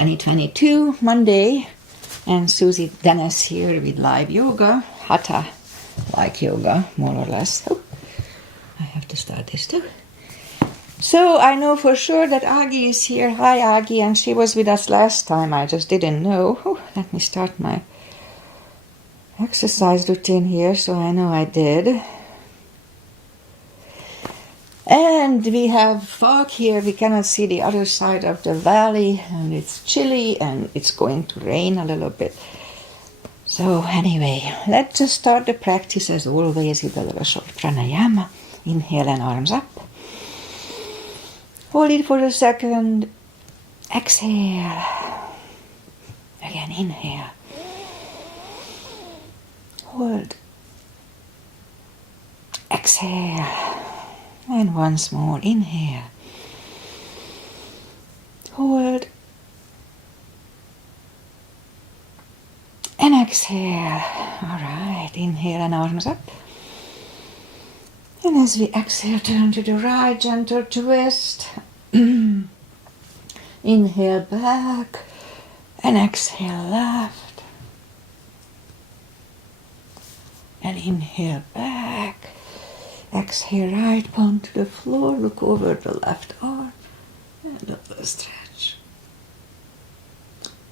2022, Monday, and Susie Dennis here with live yoga, hatha-like yoga, more or less. Oh, I have to start this too. So I know for sure that Aggie is here. Hi Aggie, and she was with us last time, I just didn't know. Oh, let me start my exercise routine here, so I know I did. And we have fog here, we cannot see the other side of the valley, and it's chilly and it's going to rain a little bit. So anyway, let's just start the practice as always with a little short pranayama. Inhale and arms up. Hold it for a second. Exhale. Again, inhale. Hold. Exhale. And once more, inhale. Hold. And exhale. All right, inhale and arms up. And as we exhale, turn to the right, gentle twist. Inhale back. And exhale left. And inhale back. Exhale, right palm to the floor, look over the left arm, and a little stretch.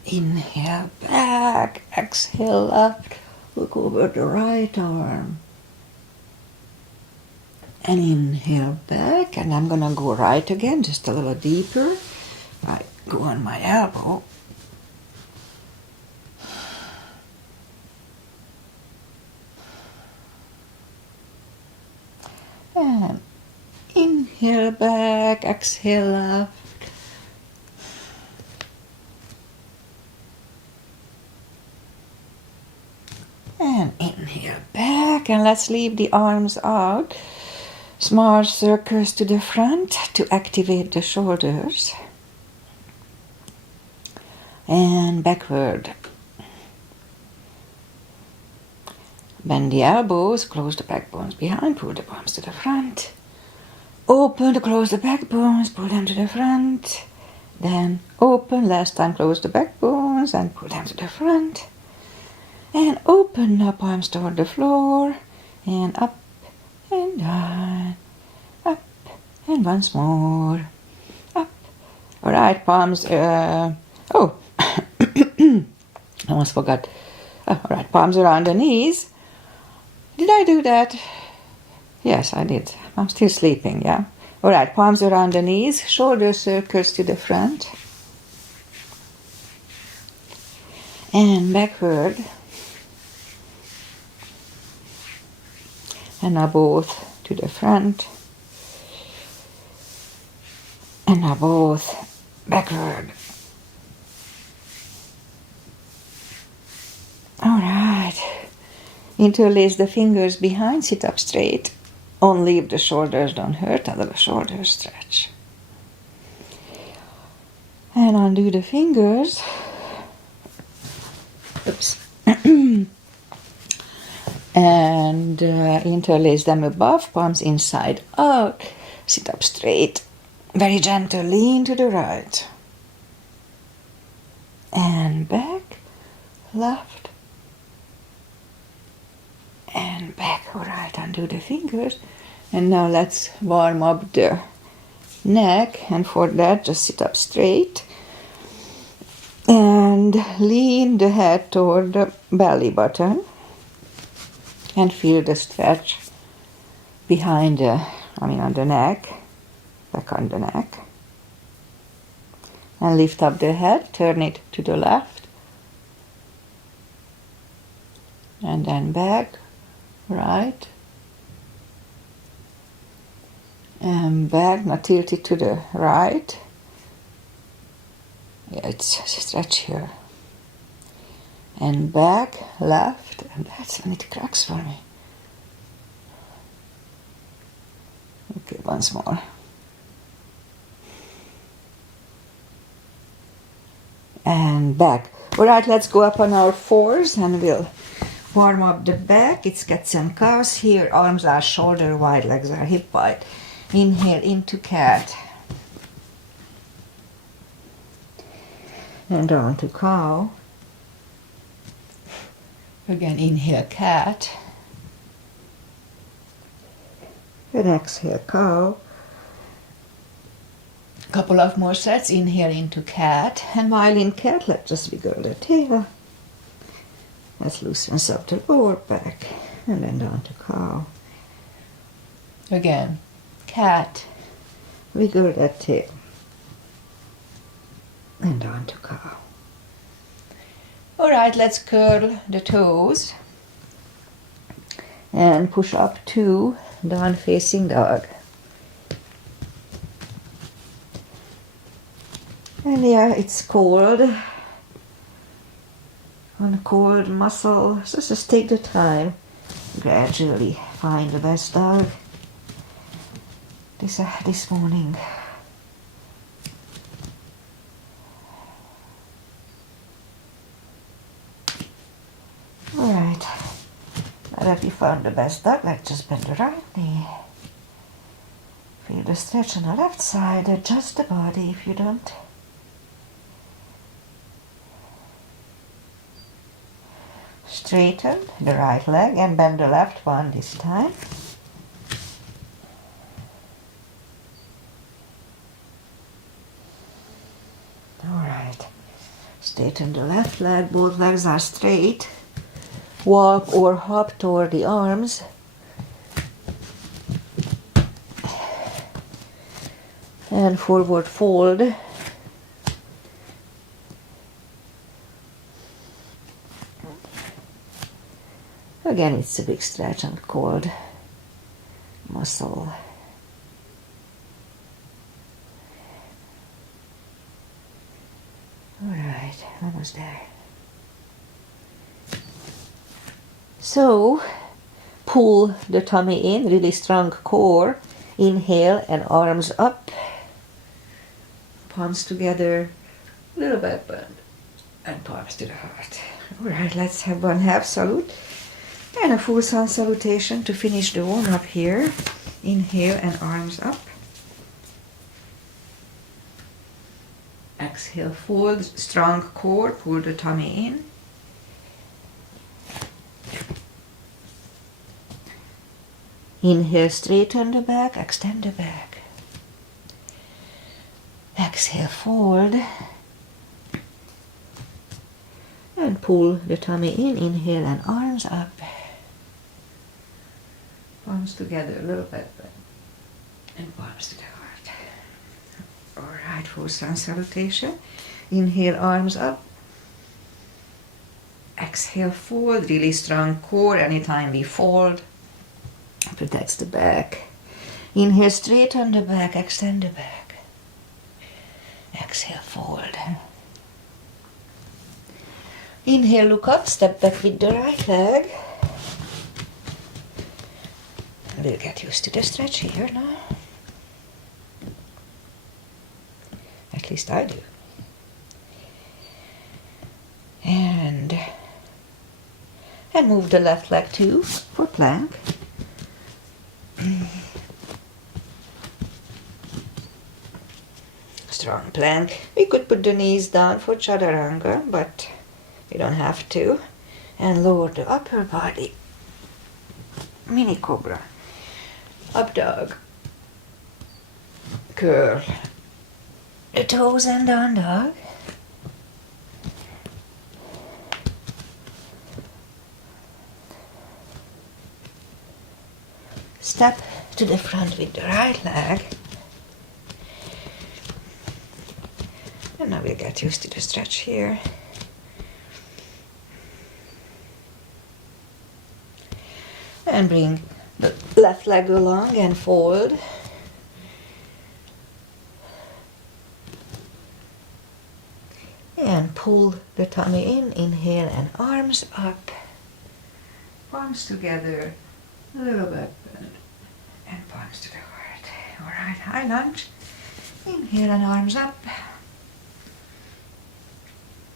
Inhale back, exhale left, look over the right arm. And inhale back, and I'm gonna go right again, just a little deeper. I go on my elbow. And inhale back, exhale left. And inhale back, and let's leave the arms out. Small circles to the front to activate the shoulders. And backward. Bend the elbows, close the back bones behind, pull the palms to the front. Open to close the back bones, pull them to the front. Then open, last time close the back bones and pull them to the front. And open the palms toward the floor. And up and down. Up and once more. Up. Alright, palms, I almost forgot. Alright, palms around the knees. Did I do that? Yes, I did. I'm still sleeping, yeah? All right, palms around the knees, shoulder circles to the front. And backward. And now both to the front. And now both backward. All right. Interlace the fingers behind, sit up straight. Only if the shoulders don't hurt, a little shoulder stretch. And undo the fingers. Oops. And interlace them above, palms inside out. Sit up straight. Very gentle, lean to the right. And back, left. And back, all right, undo the fingers. And now let's warm up the neck. And for that, just sit up straight. And lean the head toward the belly button. And feel the stretch behind on the neck. Back on the neck. And lift up the head, turn it to the left. And then back. Right, and back, now tilt it to the right. Yeah, it's a stretch here. And back, left, and that's when it cracks for me. Okay, once more. And back. All right, let's go up on our fours and we'll warm up the back. It's cats and cows here. Arms are shoulder wide, legs are hip wide. Inhale into cat. And down to cow. Again, inhale cat. And exhale cow. Couple of more sets. Inhale into cat. And while in cat, let's just wiggle the tail. Let's loosen up the lower back. And then down to cow. Again, cat. Wiggle that tail. And down to cow. Alright, let's curl the toes. And push up to down facing dog. And yeah, it's cold. On a cold muscle, so just take the time. Gradually find the best dog. This morning. Alright. Now that we found the best dog, let's just bend the right knee. Feel the stretch on the left side. Adjust the body if you don't. Straighten the right leg and bend the left one this time. Alright. Straighten the left leg, both legs are straight. Walk or hop toward the arms. And forward fold. Again, it's a big stretch on cold muscle. Alright, almost there. So, pull the tummy in, really strong core. Inhale and arms up. Palms together, little back bend, and palms to the heart. Alright, let's have one half salute. And a full sun salutation to finish the warm up here. Inhale and arms up. Exhale, fold, strong core, pull the tummy in. Inhale, straighten the back, extend the back. Exhale, fold. And pull the tummy in, inhale and arms up. Palms together, a little bit, and palms to the heart. Alright, full sun salutation. Inhale, arms up. Exhale, fold, really strong core. Anytime we fold, protects the back. Inhale, straighten the back, extend the back. Exhale, fold. Inhale, look up, step back with the right leg. We'll get used to the stretch here now. At least I do. And move the left leg too for plank. Strong plank. We could put the knees down for chaturanga, but we don't have to. And lower the upper body. Mini cobra. Up dog. Curl the toes and down dog. Step to the front with the right leg. And now we'll get used to the stretch here. And bring the left leg along and fold. And pull the tummy in, inhale and arms up. Palms together, a little back bend, and palms to the heart. Alright, high lunge. Inhale and arms up.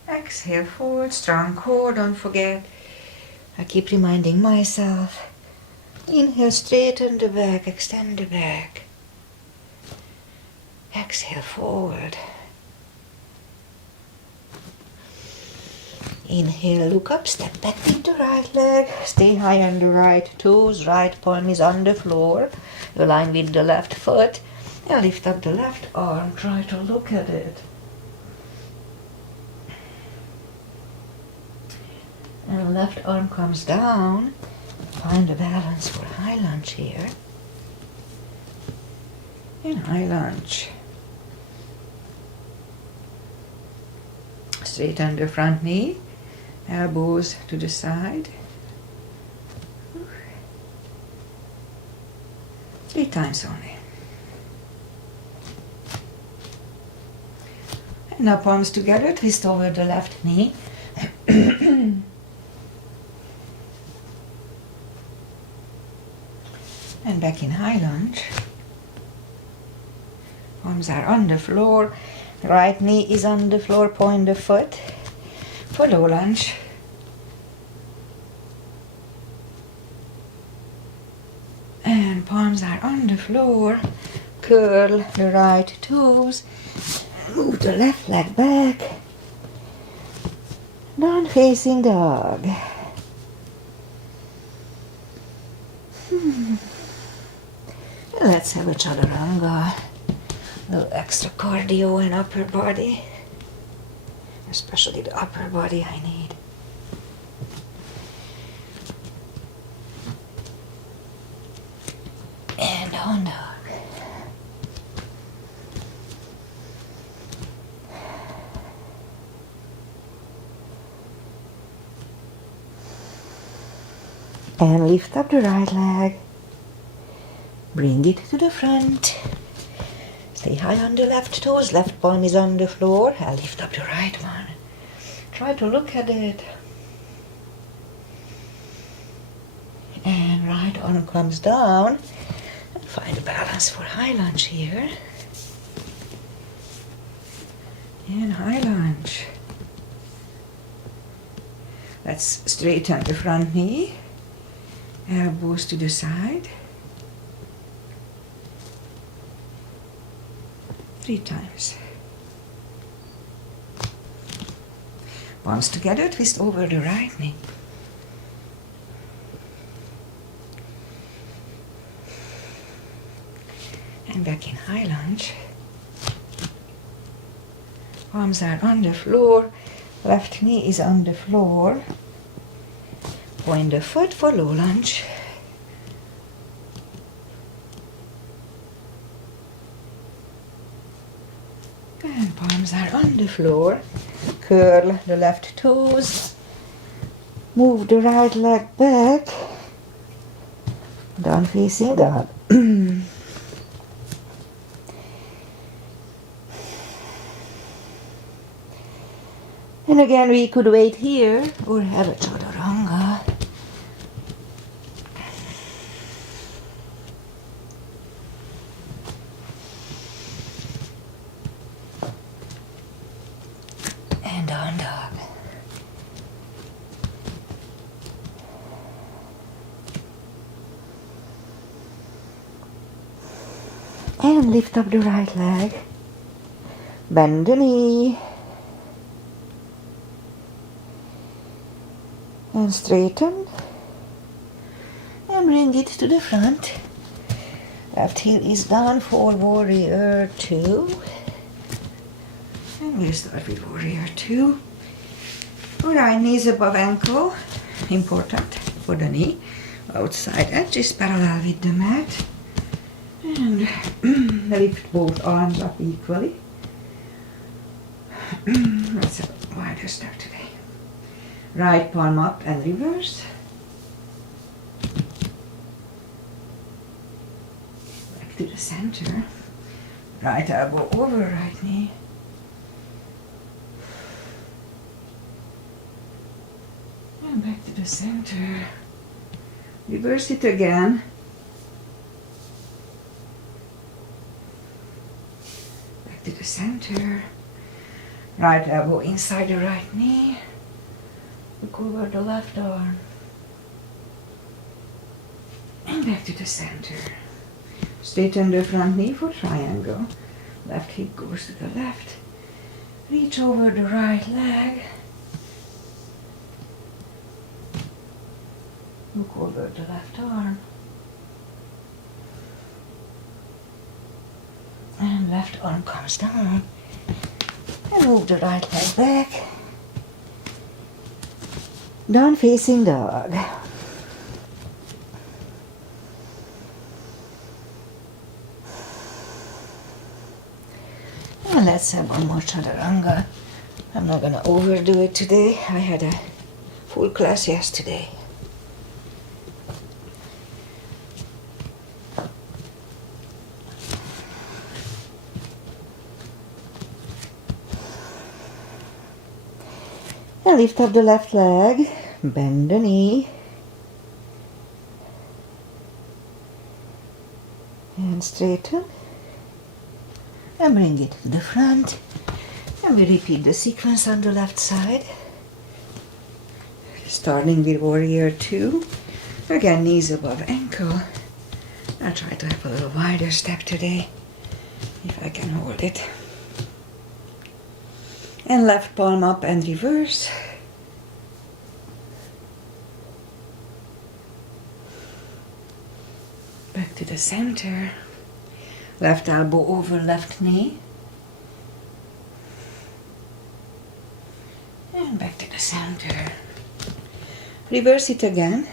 Exhale, forward, strong core, don't forget. I keep reminding myself. Inhale, straighten the back, extend the back. Exhale, forward. Inhale, look up, step back with the right leg. Stay high on the right toes. Right palm is on the floor. Align with the left foot. And lift up the left arm. Try to look at it. And left arm comes down. Find the balance for high lunge here. And high lunge. Straighten the front knee. Elbows to the side. 3 times only. And now palms together, twist over the left knee. And back in high lunge. Palms are on the floor. Right knee is on the floor, point the foot for low lunge. And palms are on the floor. Curl the right toes. Move the left leg back. Down facing dog. Let's have a chaturanga. A little extra cardio and upper body. Especially the upper body I need. And down dog. And lift up the right leg. Bring it to the front. Stay high on the left toes. Left palm is on the floor. I'll lift up the right one. Try to look at it. And right arm comes down. And find a balance for high lunge here. And high lunge. Let's straighten the front knee. Elbows to the side. 3 times. Palms together, twist over the right knee. And back in high lunge. Palms are on the floor. Left knee is on the floor. Point the foot for low lunge. And palms are on the floor. Curl the left toes. Move the right leg back. Down facing dog. And again, we could wait here or have a chaturanga. And down dog. And lift up the right leg. Bend the knee. And straighten. And bring it to the front. Left heel is down for warrior 2. And we'll start with warrior 2. Right knee is above ankle. Important for the knee. Outside edge is parallel with the mat. And lift both arms up equally. Let's have a wider step today. Right palm up and reverse. Back to the center. Right elbow over right knee. And back to the center. Reverse it again. Back to the center. Right elbow inside the right knee. Look over the left arm. And back to the center. Straighten the front knee for triangle. Left hip goes to the left. Reach over the right leg. over the left arm. And left arm comes down. And move the right leg back. Down facing dog. And let's have one more chaturanga. I'm not gonna overdo it today. I had a full class yesterday. And lift up the left leg, bend the knee, and straighten, and bring it to the front. And we repeat the sequence on the left side, starting with warrior 2. Again, knees above ankle. I'll try to have a little wider step today, if I can hold it. And left palm up and reverse. Back to the center. Left elbow over left knee. And back to the center. Reverse it again.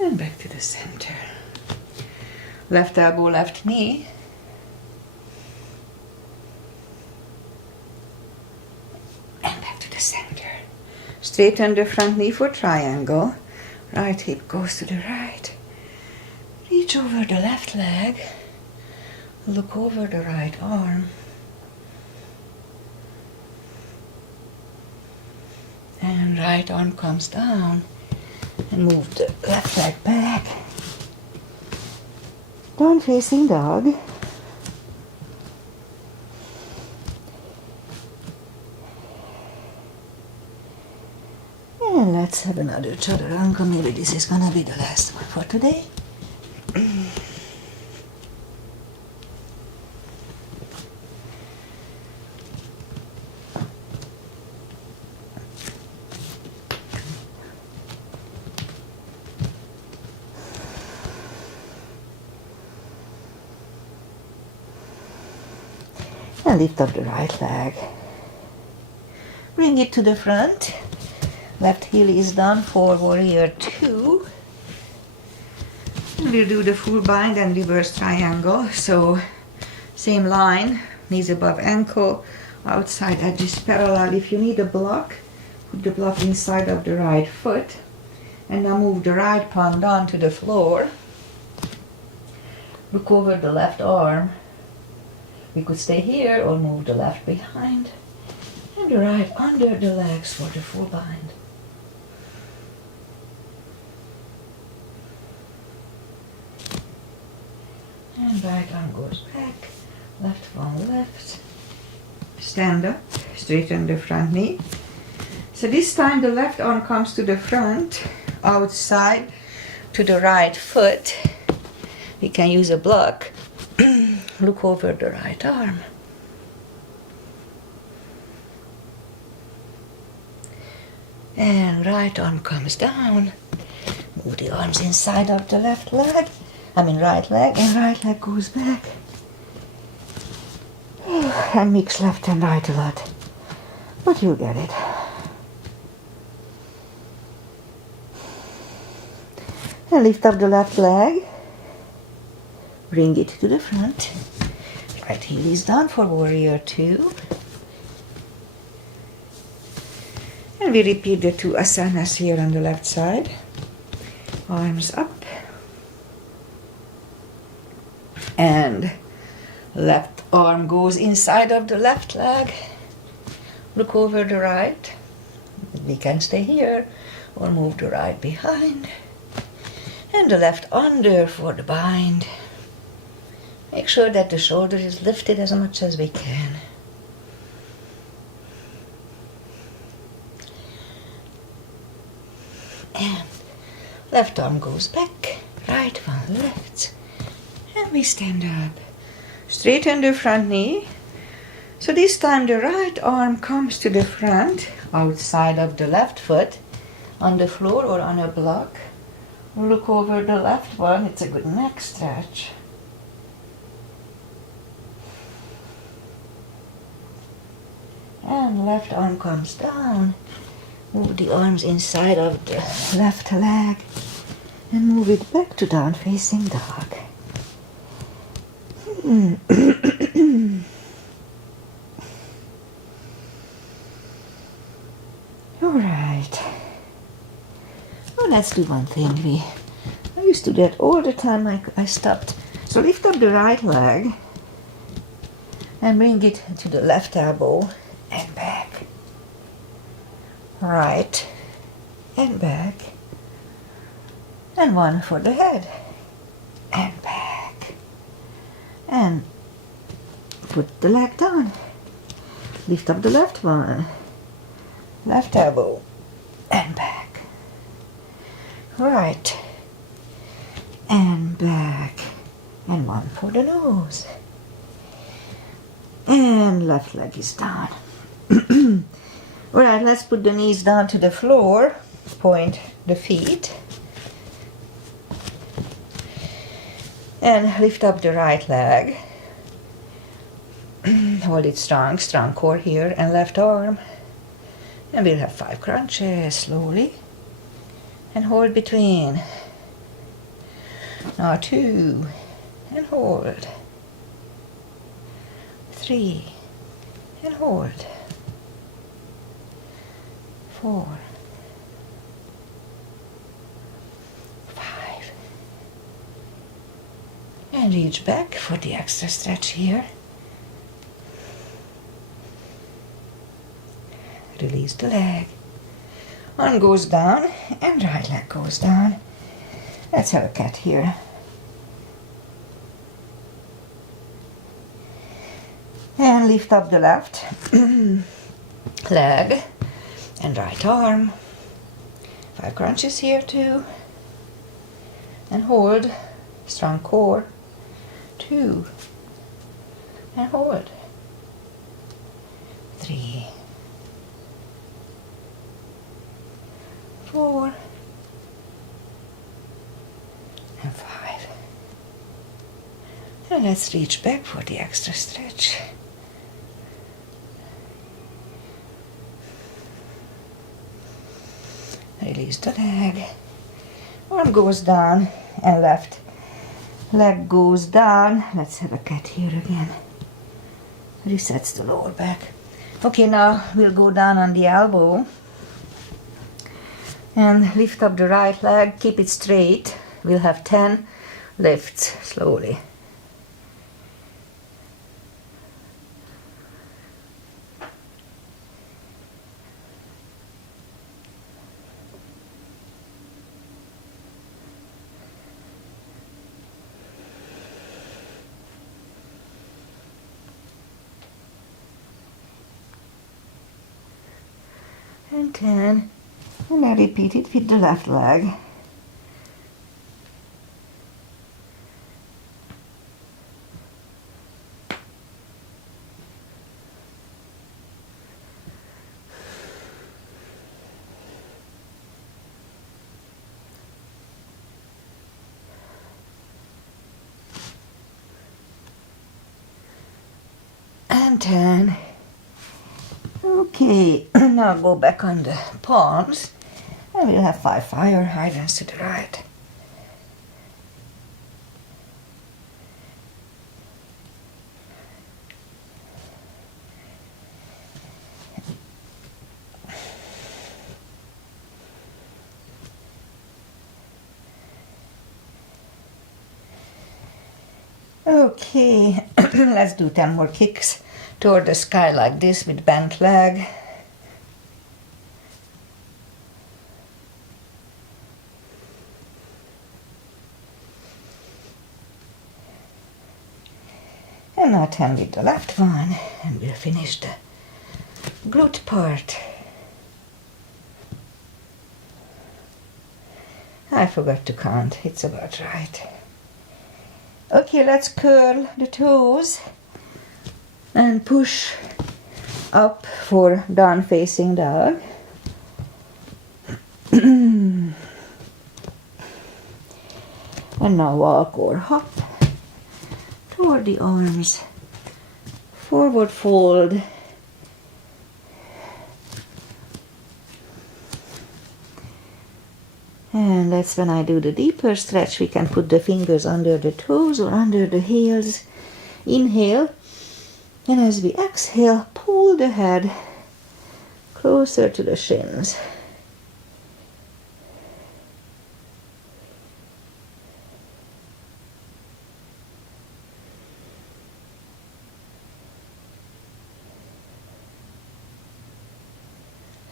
And back to the center. Left elbow, left knee. And back to the center. Straighten the front knee for triangle. Right hip goes to the right. Reach over the left leg. Look over the right arm. And right arm comes down. And move the left leg back. Down facing dog. And let's have another chaturanga. Maybe this is gonna be the last one for today. And lift up the right leg. Bring it to the front. Left heel is down for warrior 2. And we'll do the full bind and reverse triangle. So same line, knees above ankle, outside edges parallel. If you need a block, put the block inside of the right foot. And now move the right palm down to the floor. Look over the left arm. We could stay here or move the left behind. And the right under the legs for the full bind. And right arm goes back, left one left. Stand up, straighten the front knee. So this time the left arm comes to the front, outside to the right foot. We can use a block. Look over the right arm. And right arm comes down. Move the arms inside of the left leg. Right leg, and right leg goes back. And mix left and right a lot. But you'll get it. And lift up the left leg. Bring it to the front. Right heel is down for warrior 2. And we repeat the 2 asanas here on the left side. Arms up. And left arm goes inside of the left leg. Look over the right. We can stay here or move the right behind. And the left under for the bind. Make sure that the shoulder is lifted as much as we can. And left arm goes back, right one left. And we stand up. Straighten the front knee. So this time the right arm comes to the front, outside of the left foot, on the floor or on a block. Look over the left one, it's a good neck stretch. And left arm comes down. Move the arms inside of the left leg and move it back to down facing dog. Alright. Well, let's do one thing. I used to do that all the time. I stopped. So lift up the right leg and bring it to the left elbow and back. Right and back. And one for the head. And back. And put the leg down. Lift up the left one. Left elbow and back. Right and back. And one for the nose. And left leg is down. Alright, let's put the knees down to the floor. Point the feet. And lift up the right leg. Hold it strong, strong core here, and left arm. And we'll have 5 crunches slowly. And hold between. Now 2. And hold. 3. And hold. 4. 5. And reach back for the extra stretch here. Release the leg. Arm goes down and right leg goes down. Let's have a cat here. And lift up the left leg and right arm. 5 crunches here too. And hold. Strong core. 2. And hold. 3. 4. And 5. And let's reach back for the extra stretch. Release the leg. Arm goes down and left leg goes down. Let's have a cat here again. Resets the lower back. Okay, now we'll go down on the elbow and lift up the right leg. Keep it straight. We'll have 10 lifts slowly. And 10. And I repeat it with the left leg. And 10. Okay, now go back on the palms. And we'll have 5 fire hydrants to the right. Okay, let's do 10 more kicks toward the sky like this with bent leg. And now 10 with the left one, and we'll finish the glute part. I forgot to count, it's about right. Okay, let's curl the toes. And push up for down facing dog. And now walk or hop toward the arms. Forward fold. And that's when I do the deeper stretch. We can put the fingers under the toes or under the heels. Inhale. And as we exhale, pull the head closer to the shins.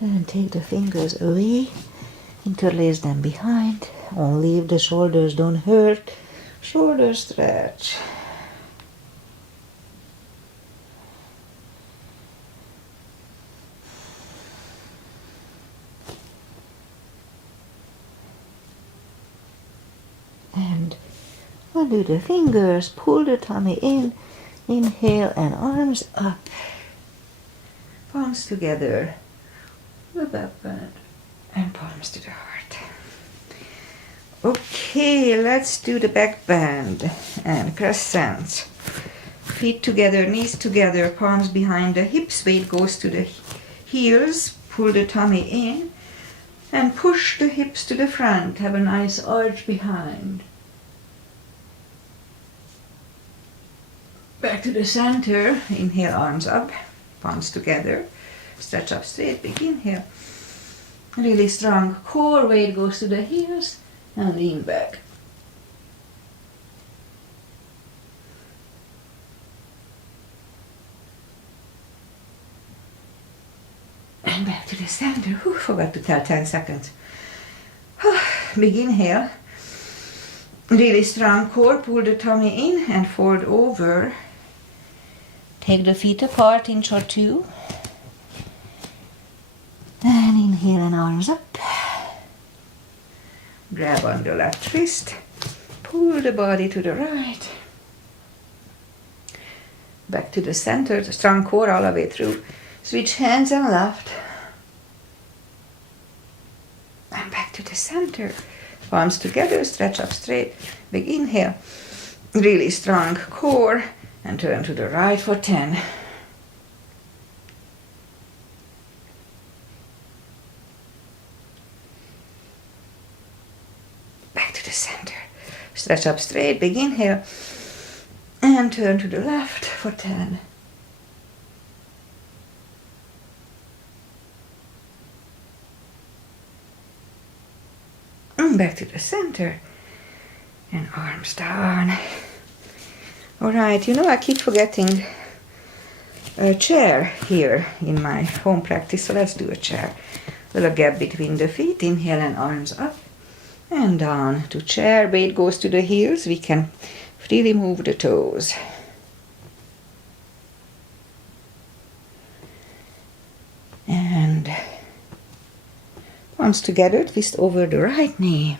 And take the fingers away, interlace them behind, only if the shoulders don't hurt. Shoulder stretch. And undo the fingers, pull the tummy in, inhale and arms up. Palms together. The back bend and palms to the heart. Okay, let's do the back bend and crescent. Feet together, knees together, palms behind the hips. Weight goes to the heels. Pull the tummy in and push the hips to the front. Have a nice arch behind. Back to the center. Inhale, arms up, palms together. Stretch up straight, big inhale. Really strong core, weight goes to the heels and lean back. And back to the center. Whew, forgot to tell 10 seconds. Big inhale. Really strong core, pull the tummy in and fold over. Take the feet apart, inch or two. And inhale and arms up. Grab on the left wrist. Pull the body to the right. Back to the center, the strong core all the way through. Switch hands and left. And back to the center. Palms together, stretch up straight. Big inhale. Really strong core. And turn to the right for 10. Center. Stretch up straight, big inhale, and turn to the left for 10. And back to the center, and arms down. Alright, I keep forgetting a chair here in my home practice, so let's do a chair. Little gap between the feet, inhale and arms up. And down to chair, weight goes to the heels. We can freely move the toes. And palms together, twist over the right knee.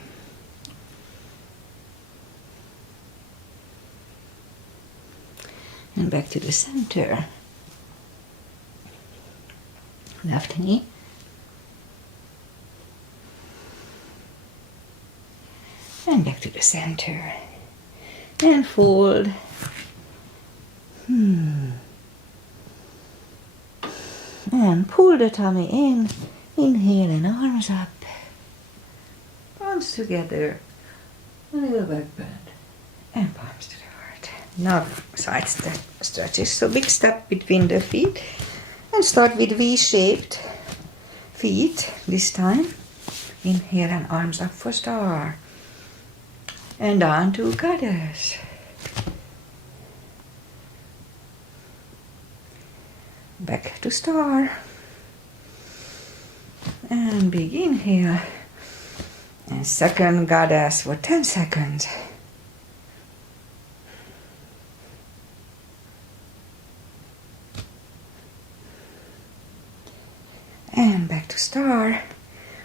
And back to the center. Left knee. And back to the center. And fold. And pull the tummy in. Inhale and arms up. Palms together. A little back bend. And palms to the heart. Now side step stretches. So big step between the feet. And start with V-shaped feet this time. Inhale and arms up for star. And down to goddess. Back to star. And big inhale. And second goddess for 10 seconds. And back to star.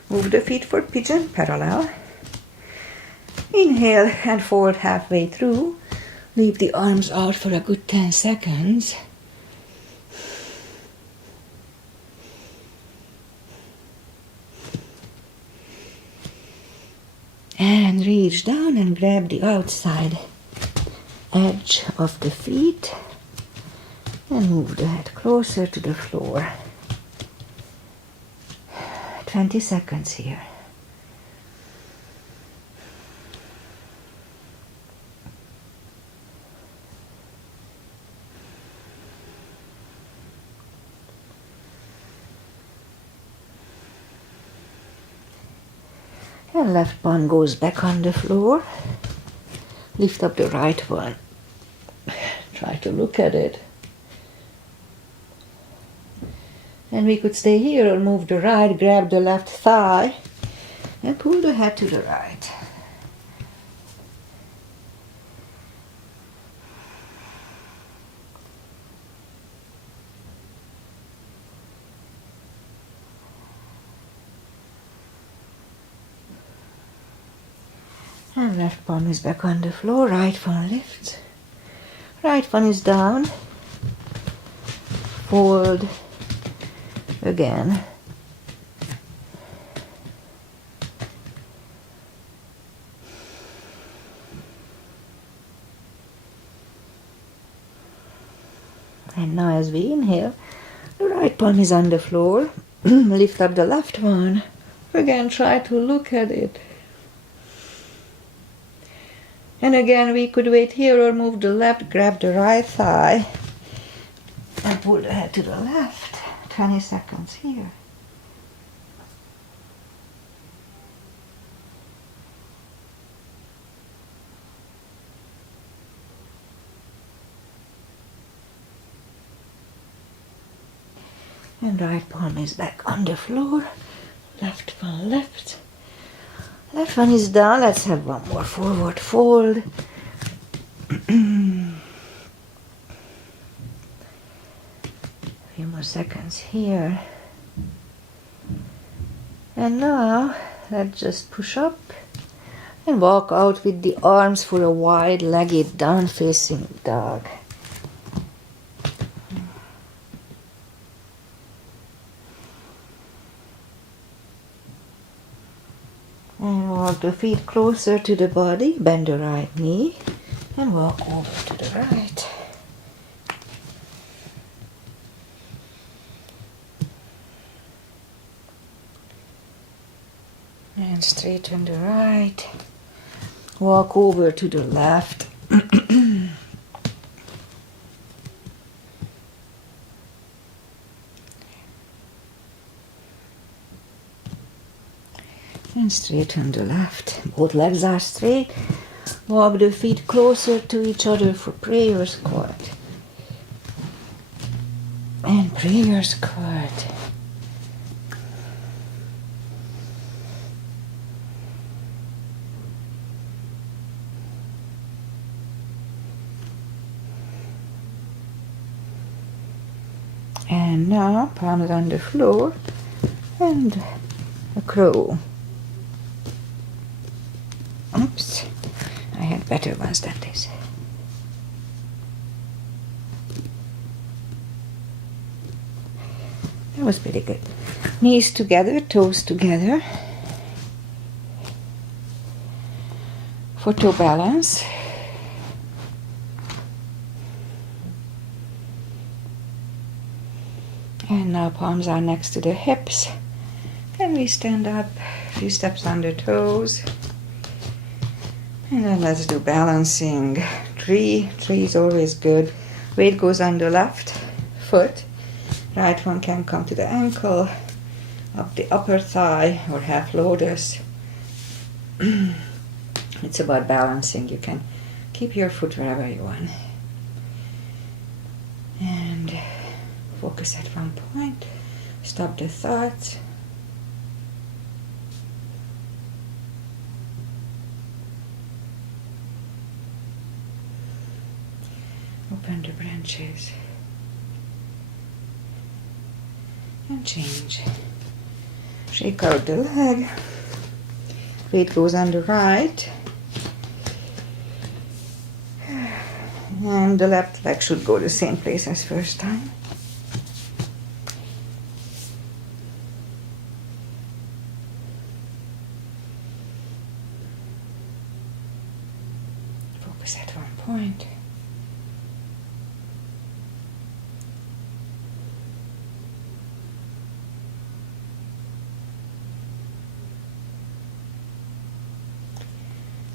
Move the feet for pigeon parallel. Inhale and fold halfway through. Leave the arms out for a good 10 seconds. And reach down and grab the outside edge of the feet and move the head closer to the floor. 20 seconds here. And left palm goes back on the floor. Lift up the right one. Try to look at it. And we could stay here or move the right, grab the left thigh and pull the head to the right. And left palm is back on the floor, right one lifts. Right one is down. Fold again. And now as we inhale, the right palm is on the floor. Lift up the left one. Again, try to look at it. And again, we could wait here or move the left, grab the right thigh and pull the head to the left. 20 seconds here. And right palm is back on the floor. Left one left. Left one is down. Let's have one more forward fold. Few more seconds here. And now let's just push up and walk out with the arms for a wide-legged down-facing dog. And walk the feet closer to the body, bend the right knee, and walk over to the right. And straighten the right, walk over to the left. And straighten the left. Both legs are straight. Walk the feet closer to each other for prayer squat. And prayer squat. And now palms on the floor and a crow. Oops, I had better ones than this. That was pretty good. Knees together, toes together. For toe balance. And now palms are next to the hips. And we stand up, a few steps on the toes. And then let's do balancing. Tree is always good. Weight goes on the left foot. Right one can come to the ankle, up the upper thigh or half lotus. It's about balancing. You can keep your foot wherever you want. And focus at one point. Stop the thoughts. Open the branches. And change. Shake out the leg. Weight goes on the right. And the left leg should go the same place as first time. point.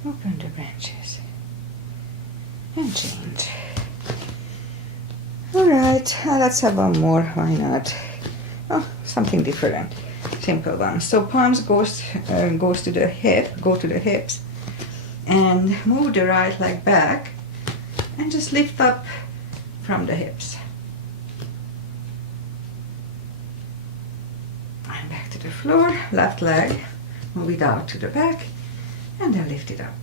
Open the branches and change. Alright, let's have one more, why not? Oh, something different, simple one. So palms goes to the hip, go to the hips, and move the right leg back and just lift up from the hips. And back to the floor, left leg, move it out to the back, and then lift it up.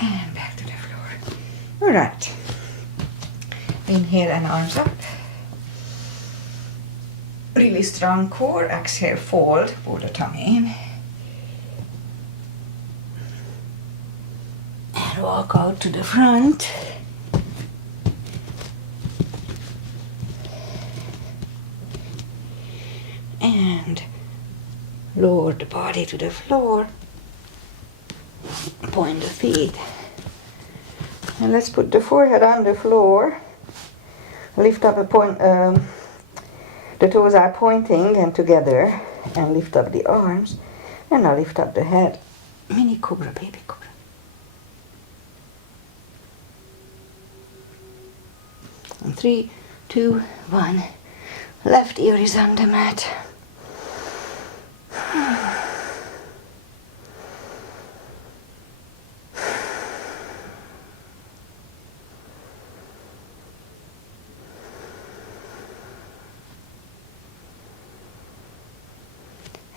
And back to the floor. Alright. Inhale and arms up. Really strong core. Exhale, fold. Pull the tummy in. And walk out to the front. And lower the body to the floor. Point the feet. And let's put the forehead on the floor. Lift up the toes are pointing and together, and lift up the arms. And now lift up the head. Mini cobra, baby cobra. And 3, 2, 1. Left ear is on the mat.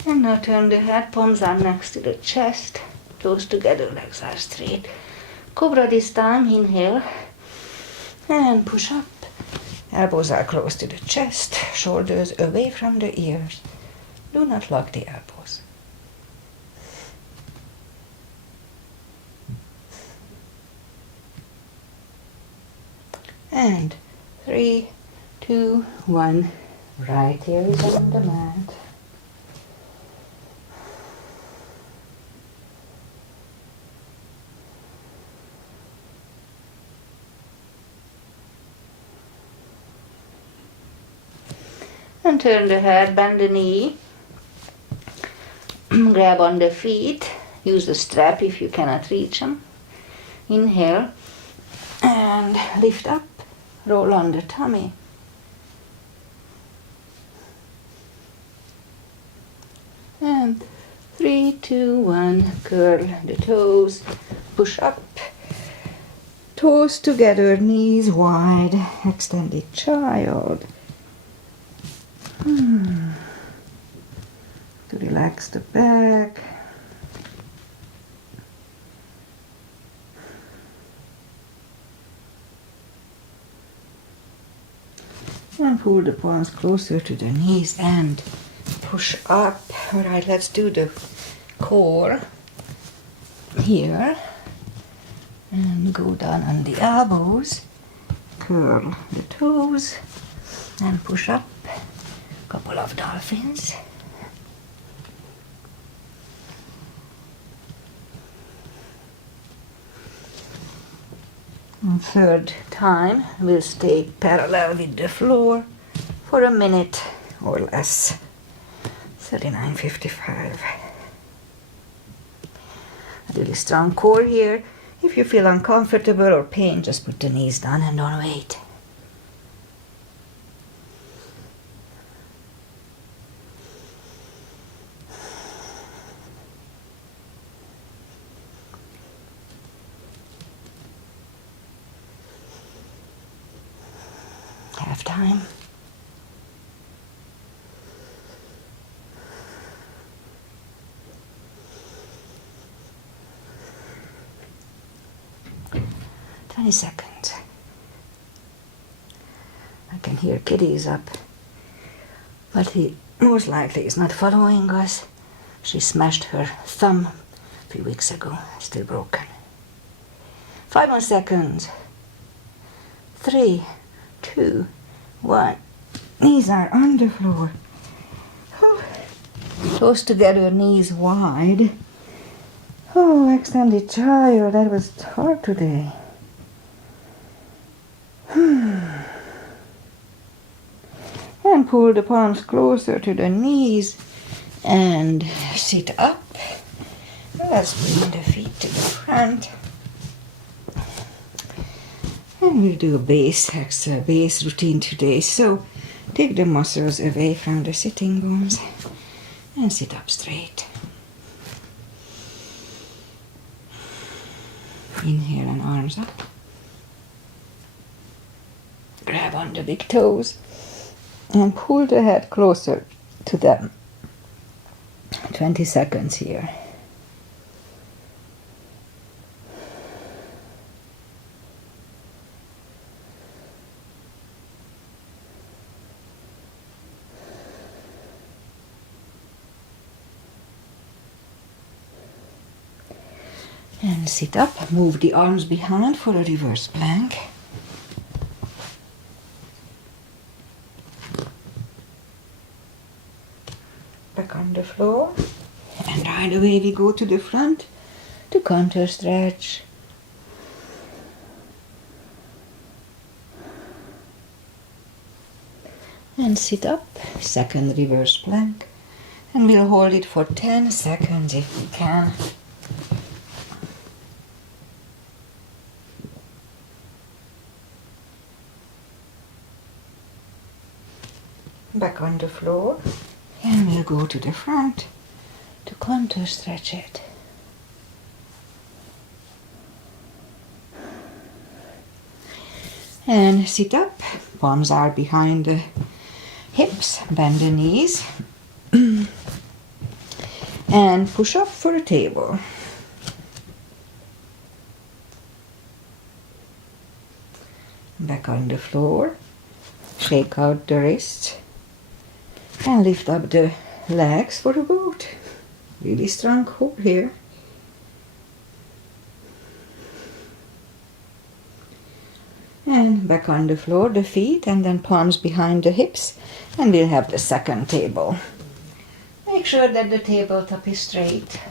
And now turn the head, palms are next to the chest, toes together, legs are straight. Cobra this time, inhale, and push up. Elbows are close to the chest, shoulders away from the ears. Do not lock the elbows. And 3, 2, 1. Right ear is on the mat. And turn the head, bend the knee, grab on the feet, use the strap if you cannot reach them. Inhale and lift up, roll on the tummy. And 3, 2, 1, curl the toes, push up, toes together, knees wide, extended child. To relax the back. And pull the palms closer to the knees and push up. Alright, let's do the core here. And go down on the elbows. Curl the toes and push up. Couple of dolphins. And third time, we'll stay parallel with the floor for a minute or less. 39:55. A really strong core here. If you feel uncomfortable or pain, just put the knees down and don't wait. Half time. Seconds. I can hear Kitty's up, but he most likely is not following us. She smashed her thumb a few weeks ago, still broken. 5 more seconds. 3, 2, 1. Knees are on the floor. Toes together, knees wide. Oh, extended gyro, that was hard today. And pull the palms closer to the knees and sit up. Let's bring the feet to the front. And we'll do a base routine today. So take the muscles away from the sitting bones and sit up straight. Inhale and arms up. Grab on the big toes and pull the head closer to them. 20 seconds here. And sit up, move the arms behind for a reverse plank. Back on the floor. And right away we go to the front to counter stretch. And sit up, second reverse plank. And we'll hold it for 10 seconds if we can. Back on the floor, and we'll go to the front to counter stretch it. And sit up, palms are behind the hips, bend the knees, and push up for a table. Back on the floor, shake out the wrists. And lift up the legs for a boat. Really strong core here. And back on the floor, the feet, and then palms behind the hips. And we'll have the second table. Make sure that the tabletop is straight.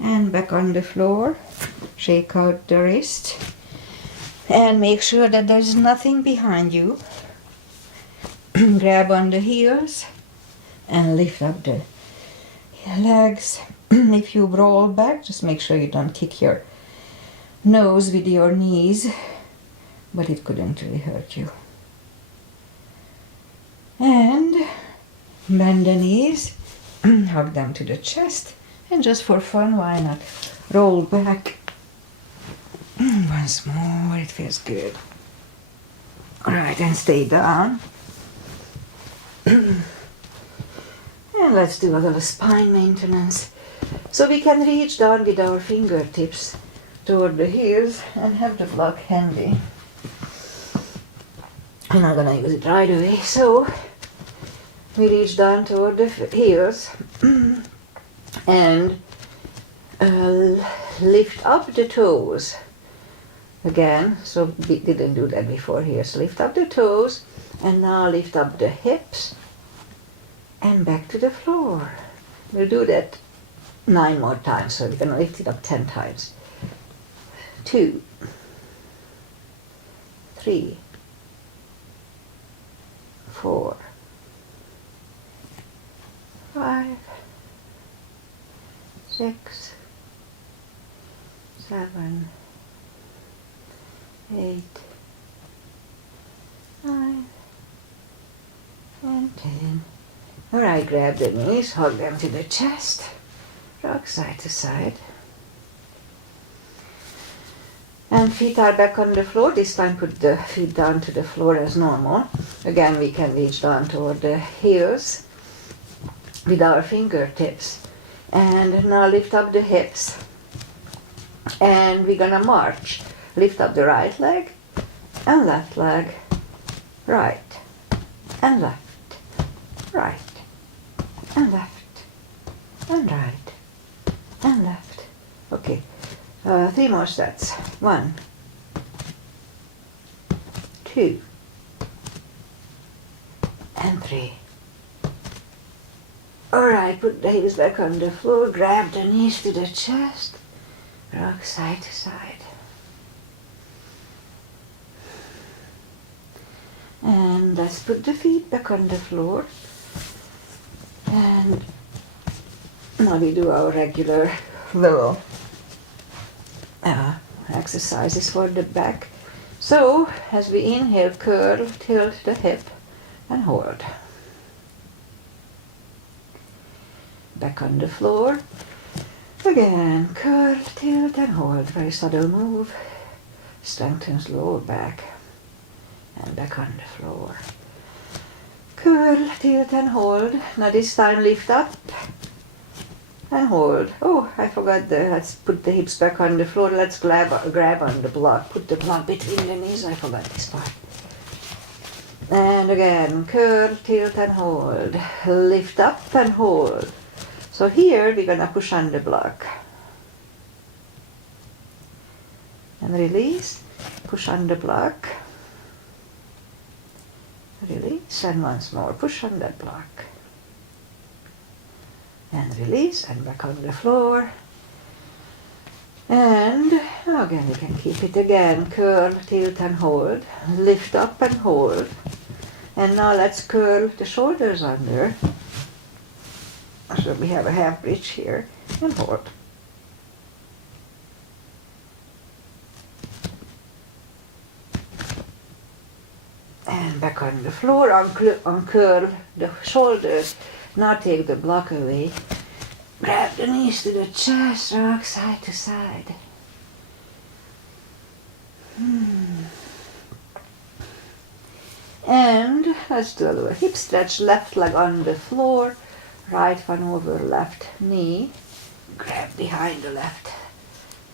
And back on the floor, shake out the wrist. And make sure that there is nothing behind you. Grab on the heels and lift up the legs. If you roll back, just make sure you don't kick your nose with your knees, but it couldn't really hurt you. And bend the knees, hug them to the chest, and just for fun, why not roll back. Once more, it feels good. Alright, and stay down. And let's do a little spine maintenance. So we can reach down with our fingertips toward the heels and have the block handy. I'm not gonna use it right away. So we reach down toward the heels and lift up the toes. Again, so we didn't do that before here. So lift up the toes and now lift up the hips and back to the floor. We'll do that 9 more times, so we're going to lift it up 10 times. 2, 3, 4, 5, 6, 7, 8, 9, and 10. Alright, grab the knees, hug them to the chest, rock side to side. And feet are back on the floor. This time put the feet down to the floor as normal. Again, we can reach down toward the heels with our fingertips. And now lift up the hips. And we're gonna march. Lift up the right leg and left leg. Right and left. Right and left. And right and left. Okay. 3 more sets. 1, 2, and 3. Alright, put the hips back on the floor, grab the knees to the chest, rock side to side. And let's put the feet back on the floor. And now we do our regular little exercises for the back. So, as we inhale, curl, tilt the hip and hold. Back on the floor. Again, curl, tilt and hold. Very subtle move. Strengthens lower back. And back on the floor. Curl, tilt and hold. Now this time lift up and hold. Oh, I forgot let's put the hips back on the floor. Let's grab on the block. Put the block between the knees. I forgot this part. And again, curl, tilt and hold. Lift up and hold. So here we're gonna push on the block. And release, push on the block. Release, and once more, push on that block. And release, and back on the floor. And again, you can keep it again. Curl, tilt and hold. Lift up and hold. And now let's curl the shoulders under. So we have a half bridge here. And hold. And back on the floor, uncurl the shoulders. Now take the block away. Grab the knees to the chest, rock side to side. And let's do a little hip stretch. Left leg on the floor, right one over left knee. Grab behind the left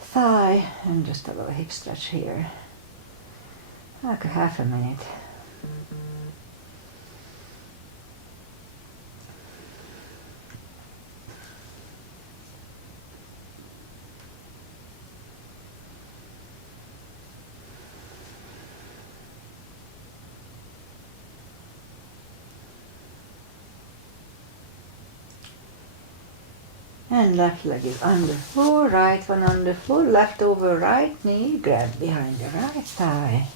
thigh and just a little hip stretch here. Like a half a minute. And left leg is on the floor, right one on the floor, left over right knee, grab behind the right thigh.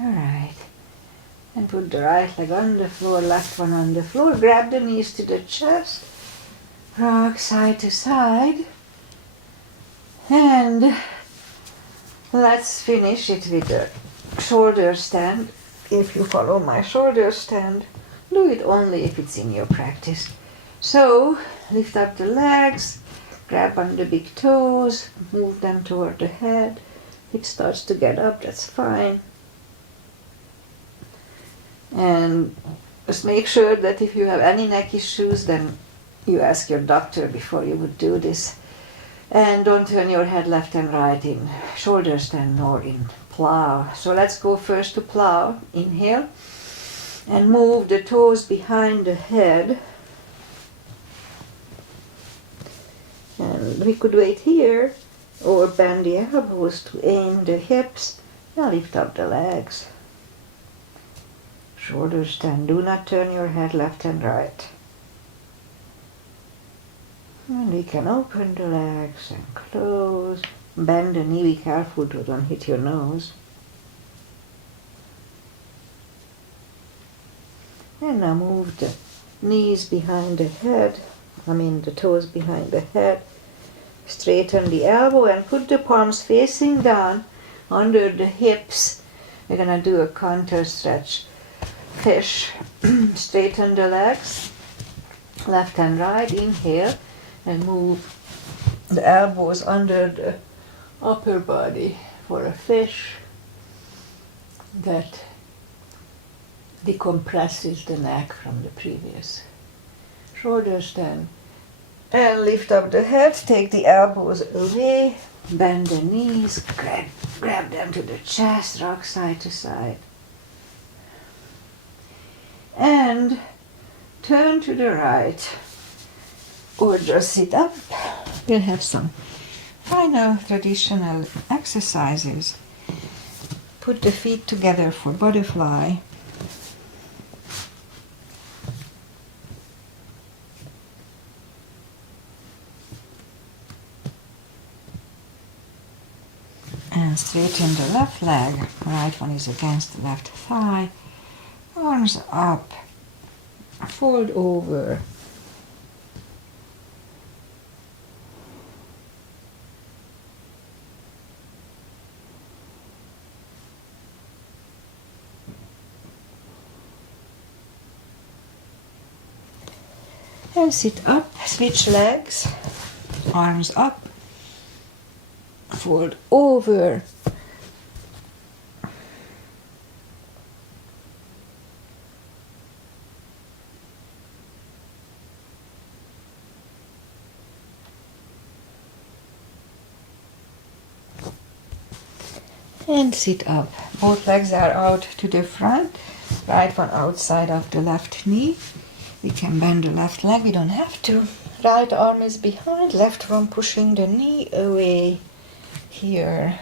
Alright. And put the right leg on the floor, left one on the floor. Grab the knees to the chest. Rock side to side. And let's finish it with the shoulder stand. If you follow my shoulder stand, do it only if it's in your practice. So, lift up the legs, grab on the big toes, move them toward the head. Hip starts to get up, that's fine. And just make sure that if you have any neck issues, then you ask your doctor before you would do this. And don't turn your head left and right in shoulder stand nor in plow. So let's go first to plow. Inhale and move the toes behind the head. And we could wait here or bend the elbows to aim the hips and lift up the legs. Shoulder stand. Do not turn your head left and right. And we can open the legs and close. Bend the knee. Be careful to don't hit your nose. And now move the knees behind the head. The toes behind the head. Straighten the elbow and put the palms facing down under the hips. We're going to do a counter stretch. Fish. Straighten the legs, left and right, inhale, and move the elbows under the upper body for a fish that decompresses the neck from the previous shoulder stand. And lift up the head, take the elbows away, bend the knees, grab them to the chest, rock side to side. and turn to the right, or just sit up. We'll have some final traditional exercises. Put the feet together for butterfly. And straighten the left leg. Right one is against the left thigh. Arms up. Fold over. And sit up, switch legs, arms up, fold over. And sit up. Both legs are out to the front, right one outside of the left knee. We can bend the left leg, we don't have to. Right arm is behind, left one pushing the knee away here.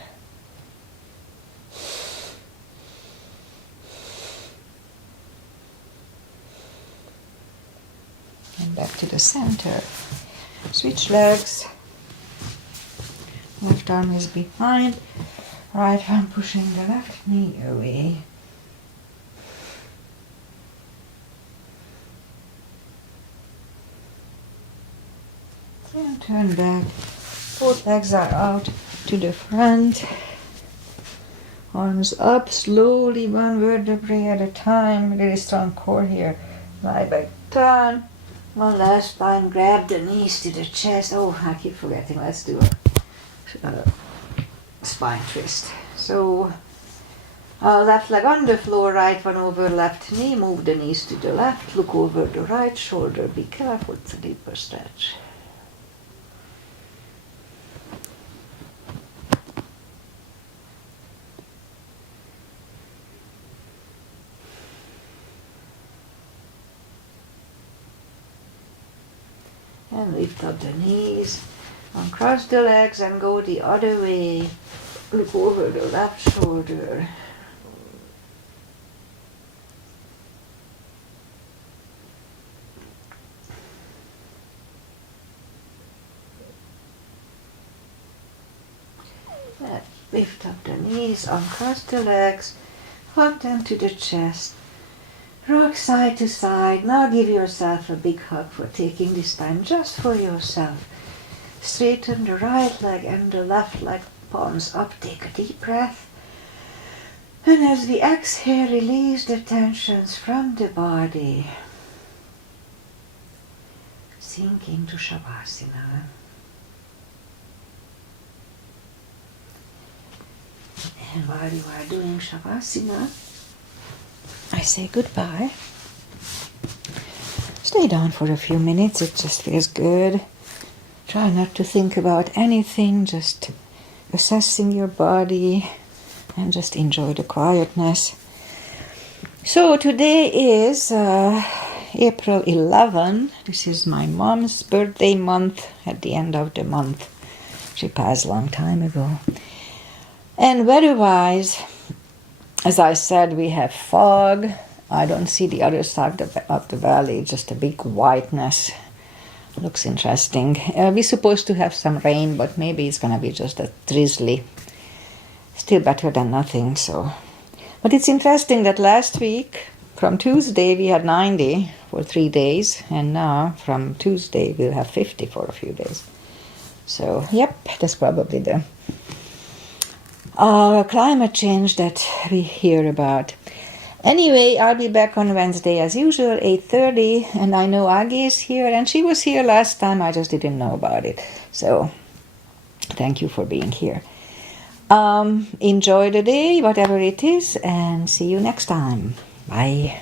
And back to the center. Switch legs. Left arm is behind, right one pushing the left knee away. And turn back. Both legs are out to the front. Arms up slowly, one vertebrae at a time. Really strong core here. Lie back, turn. One last time, grab the knees to the chest. Oh, I keep forgetting. Let's do a spine twist. So, left leg on the floor, right one over left knee. Move the knees to the left. Look over the right shoulder. Be careful, it's a deeper stretch. And lift up the knees, uncross the legs and go the other way. Look over the left shoulder. And lift up the knees, uncross the legs, hug them to the chest. Rock side to side. Now give yourself a big hug for taking this time just for yourself. Straighten the right leg and the left leg, palms up. Take a deep breath. And as we exhale, release the tensions from the body. Sink into Shavasana. And while you are doing Shavasana, I say goodbye. Stay down for a few minutes, it just feels good. Try not to think about anything, just assessing your body and just enjoy the quietness. So today is April 11. This is my mom's birthday month, at the end of the month. She passed a long time ago. And weather-wise, as I said, we have fog. I don't see the other side of the valley, just a big whiteness. Looks interesting. We're supposed to have some rain, but maybe it's going to be just a drizzly. Still better than nothing, so. But it's interesting that last week, from Tuesday, we had 90 for 3 days, and now from Tuesday, we'll have 50 for a few days. So, yep, that's probably the climate change that we hear about. Anyway, I'll be back on Wednesday as usual, 8:30, and I know Agi is here, and she was here last time, I just didn't know about it. So, thank you for being here. Enjoy the day, whatever it is, and see you next time. Bye.